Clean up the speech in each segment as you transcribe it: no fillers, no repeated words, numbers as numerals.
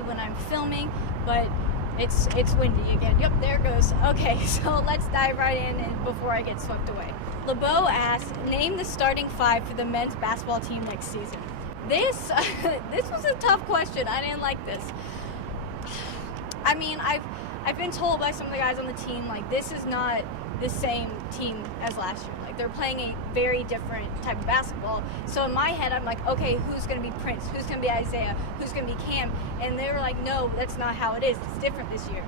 usually when I'm filming, but it's windy again. Yep, there it goes. Okay, so let's dive right in and before I get swept away. LeBeau asked, name the starting 5 for the men's basketball team next season. This was a tough question. I didn't like this. I mean, I've been told by some of the guys on the team, like, this is not the same team as last year. Like, they're playing a very different type of basketball. So in my head, I'm like, okay, who's going to be Prince? Who's going to be Isaiah? Who's going to be Cam? And they were like, no, that's not how it is. It's different this year.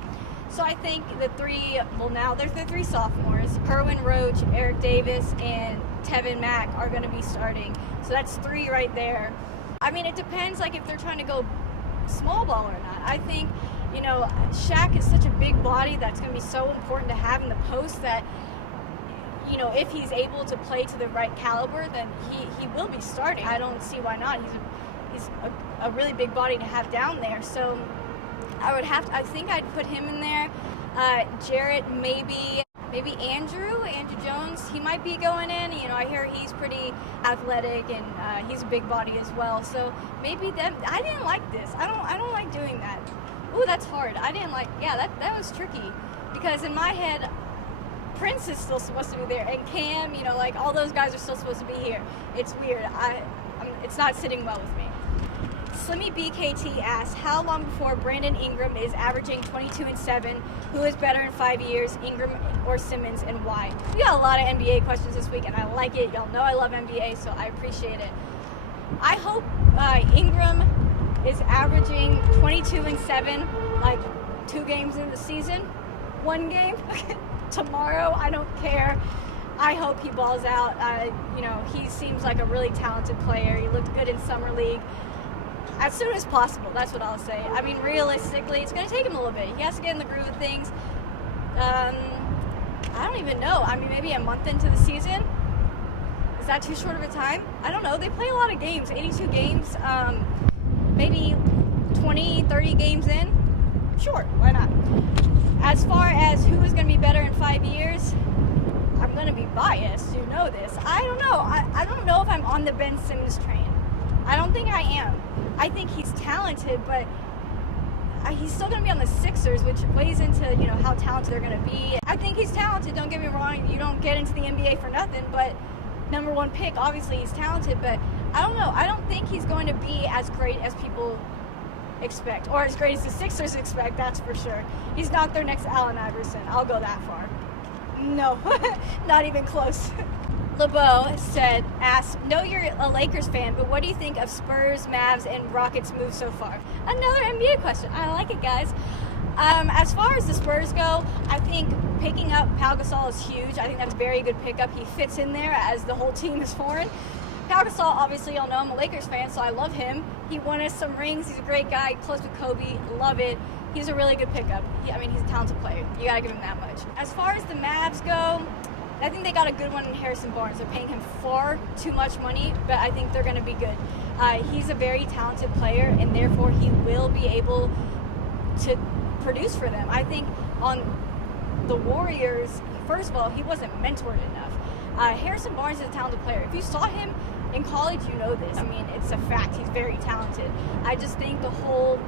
So I think now there's the 3 sophomores. Kerwin Roach, Eric Davis, and Tevin Mack are going to be starting. So that's 3 right there. I mean, it depends, like, if they're trying to go small ball or not. I think, Shaq is such a big body that's going to be so important to have in the post that, if he's able to play to the right caliber, then he will be starting. I don't see why not. He's a really big body to have down there. So I think I'd put him in there. Jarrett, maybe Andrew Jones, he might be going in. I hear he's pretty athletic and he's a big body as well. So maybe them. I didn't like this. I don't like doing that. Ooh, that's hard. I didn't like. Yeah, that was tricky because in my head, Prince is still supposed to be there, and Cam, like all those guys are still supposed to be here. It's weird. It's not sitting well with me. Slimmy BKT asks, how long before Brandon Ingram is averaging 22 and 7? Who is better in 5 years, Ingram or Simmons, and why? We got a lot of NBA questions this week, and I like it. Y'all know I love NBA, so I appreciate it. I hope Ingram is averaging 22 and 7, like 2 games in the season. 1 game tomorrow. I don't care. I hope he balls out. He seems like a really talented player. He looked good in summer league. As soon as possible, that's what I'll say. I mean, realistically, it's going to take him a little bit. He has to get in the groove of things. I don't even know. I mean, maybe a month into the season? Is that too short of a time? I don't know. They play a lot of games, 82 games. Maybe 20, 30 games in? Sure, why not? As far as who is going to be better in 5 years, I'm going to be biased. You know this. I don't know. I don't know if I'm on the Ben Simmons train. I don't think I am. I think he's talented, but he's still going to be on the Sixers, which weighs into, how talented they're going to be. I think he's talented, don't get me wrong. You don't get into the NBA for nothing, but number 1 pick, obviously he's talented, but I don't know. I don't think he's going to be as great as people expect, or as great as the Sixers expect, that's for sure. He's not their next Allen Iverson. I'll go that far. No, not even close. LeBeau know you're a Lakers fan, but what do you think of Spurs, Mavs, and Rockets' moves so far? Another NBA question. I like it, guys. As far as the Spurs go, I think picking up Pau Gasol is huge. I think that's a very good pickup. He fits in there as the whole team is foreign. Pau Gasol, obviously, y'all know I'm a Lakers fan, so I love him. He won us some rings. He's a great guy, close with Kobe. Love it. He's a really good pickup. He's a talented player. You got to give him that much. As far as the Mavs go, I think they got a good one in Harrison Barnes. They're paying him far too much money, but I think they're going to be good. He's a very talented player, and therefore he will be able to produce for them. I think on the Warriors, first of all, he wasn't mentored enough. Harrison Barnes is a talented player. If you saw him in college, you know this. I mean, it's a fact. He's very talented. I just think the whole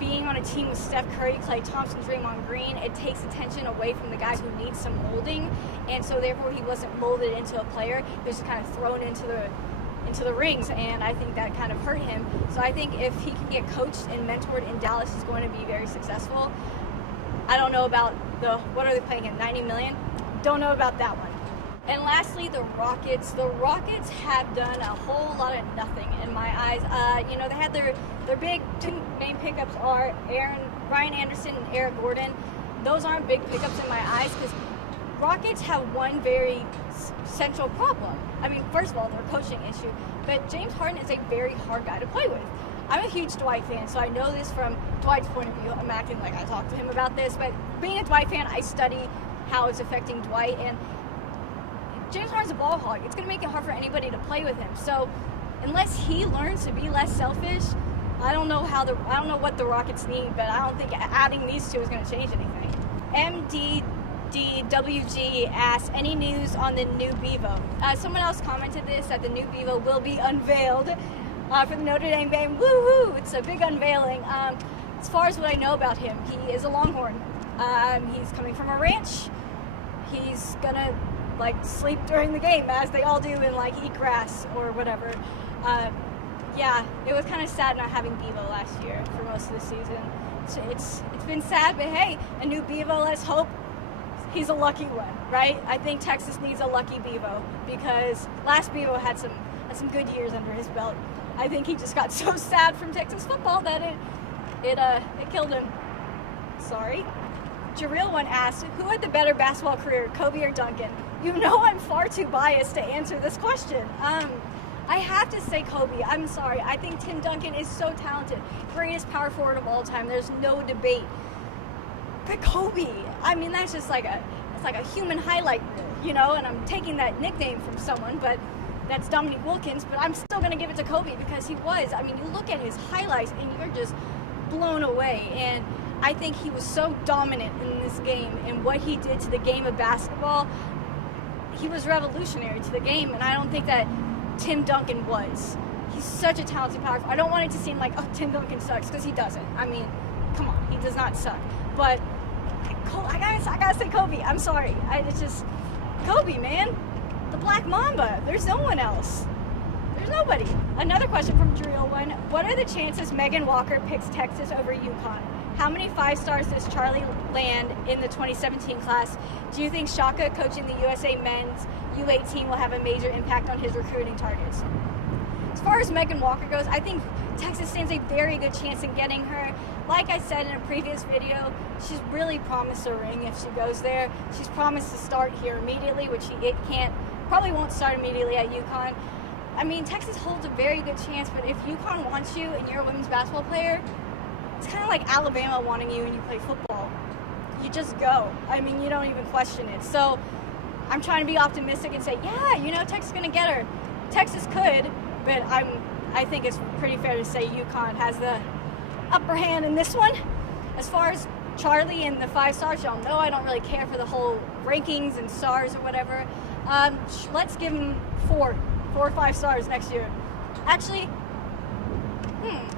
being on a team with Steph Curry, Klay Thompson, Draymond Green, it takes attention away from the guys who need some molding, and so therefore he wasn't molded into a player. He was just kind of thrown into the rings, and I think that kind of hurt him. So I think if he can get coached and mentored in Dallas, he's going to be very successful. I don't know about what are they paying him, $90 million? Don't know about that one. And lastly, the Rockets. The Rockets have done a whole lot of nothing in my eyes. They had their big 2 main pickups are Ryan Anderson and Eric Gordon. Those aren't big pickups in my eyes because Rockets have one very central problem. I mean, first of all, their coaching issue, but James Harden is a very hard guy to play with. I'm a huge Dwight fan, so I know this from Dwight's point of view. I'm acting like I talked to him about this, but being a Dwight fan, I study how it's affecting Dwight, and James Harden's a ball hog. It's going to make it hard for anybody to play with him. So unless he learns to be less selfish, I don't know what the Rockets need, but I don't think adding these 2 is going to change anything. MDDWG asks, any news on the new Bevo? Someone else commented this, that the new Bevo will be unveiled for the Notre Dame game. Woo-hoo! It's a big unveiling. As far as what I know about him, he is a Longhorn. He's coming from a ranch. He's gonna sleep during the game, as they all do, and eat grass or whatever. Yeah, it was kind of sad not having Bevo last year for most of the season. So it's been sad, but hey, a new Bevo. Let's hope he's a lucky one, right? I think Texas needs a lucky Bevo because last Bevo had some good years under his belt. I think he just got so sad from Texas football that it killed him. Sorry. Jillian asked, who had the better basketball career, Kobe or Duncan? You know I'm far too biased to answer this question. I have to say Kobe. I'm sorry. I think Tim Duncan is so talented. Greatest power forward of all time. There's no debate. But Kobe, I mean, that's just it's like a human highlight reel, and I'm taking that nickname from someone, but that's Dominique Wilkins, but I'm still going to give it to Kobe because he was. I mean, you look at his highlights and you're just blown away. And I think he was so dominant in this game and what he did to the game of basketball. He was revolutionary to the game, and I don't think that Tim Duncan was. He's such a talented power. I don't want it to seem like, oh, Tim Duncan sucks, because he doesn't. I mean, come on, he does not suck. But I gotta say Kobe. I'm sorry. It's just Kobe, man. The Black Mamba. There's no one else. There's nobody. Another question from Jillian. What are the chances Megan Walker picks Texas over UConn? How many 5 stars does Charlie land in the 2017 class? Do you think Shaka coaching the USA men's U18 will have a major impact on his recruiting targets? As far as Megan Walker goes, I think Texas stands a very good chance in getting her. Like I said in a previous video, she's really promised a ring if she goes there. She's promised to start here immediately, which probably won't start immediately at UConn. I mean, Texas holds a very good chance, but if UConn wants you and you're a women's basketball player, it's kind of like Alabama wanting you and you play football. You just go. I mean, you don't even question it. So I'm trying to be optimistic and say, yeah, Texas is going to get her. Texas could, but I think it's pretty fair to say UConn has the upper hand in this one. As far as Charlie and the 5 stars, y'all know I don't really care for the whole rankings and stars or whatever. Let's give him 4 or 5 stars next year. Actually,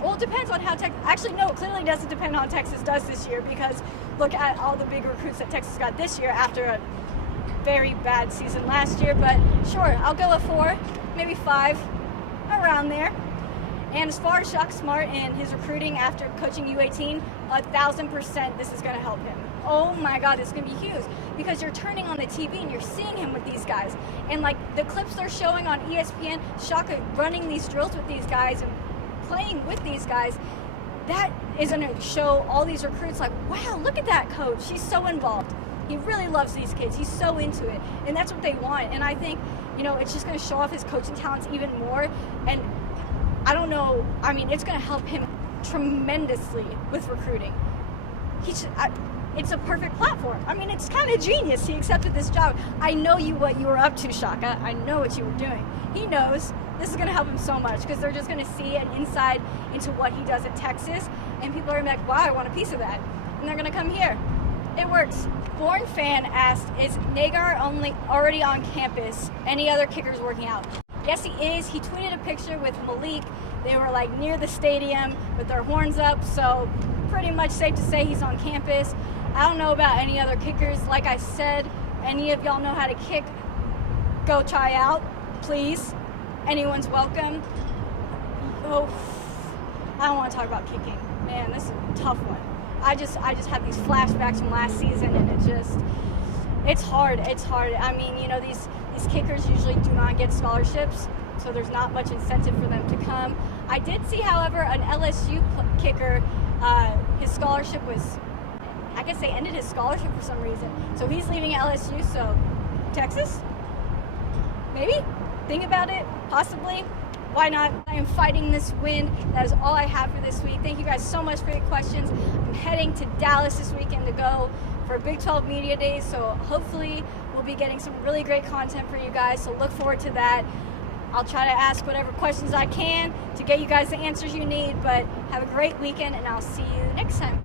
well, it depends on how Texas... Actually, no, it clearly doesn't depend on how Texas does this year because look at all the big recruits that Texas got this year after a very bad season last year. But sure, I'll go with 4, maybe 5, around there. And as far as Shaka Smart and his recruiting after coaching U18, 1,000% this is going to help him. Oh my God, this is going to be huge because you're turning on the TV and you're seeing him with these guys. And the clips they're showing on ESPN, Shaka running these drills with these guys and playing with these guys, that is going to show all these recruits wow, look at that coach. He's so involved. He really loves these kids. He's so into it. And that's what they want. And I think, it's just going to show off his coaching talents even more. And I don't know, it's going to help him tremendously with recruiting. It's a perfect platform. It's kind of genius. He accepted this job. I know what you were up to, Shaka. I know what you were doing. He knows. This is going to help him so much because they're just going to see an insight into what he does at Texas, and people are going to be like, wow, I want a piece of that. And they're going to come here. It works. Born Fan asked, is Nagar already on campus? Any other kickers working out? Yes, he is. He tweeted a picture with Malik. They were near the stadium with their horns up, so pretty much safe to say he's on campus. I don't know about any other kickers. Like I said, any of y'all know how to kick, go try out, please. Anyone's welcome. Oh, I don't want to talk about kicking. Man, this is a tough one. I just have these flashbacks from last season, and it's hard. It's hard. These kickers usually do not get scholarships, so there's not much incentive for them to come. I did see, however, an LSU kicker, his scholarship was, I guess they ended his scholarship for some reason. So he's leaving LSU, so Texas? Maybe? Think about it, possibly. Why not? I am fighting this wind. That is all I have for this week. Thank you guys so much for your questions. I'm heading to Dallas this weekend to go for Big 12 Media Days, so hopefully we'll be getting some really great content for you guys, so look forward to that. I'll try to ask whatever questions I can to get you guys the answers you need, but have a great weekend, and I'll see you next time.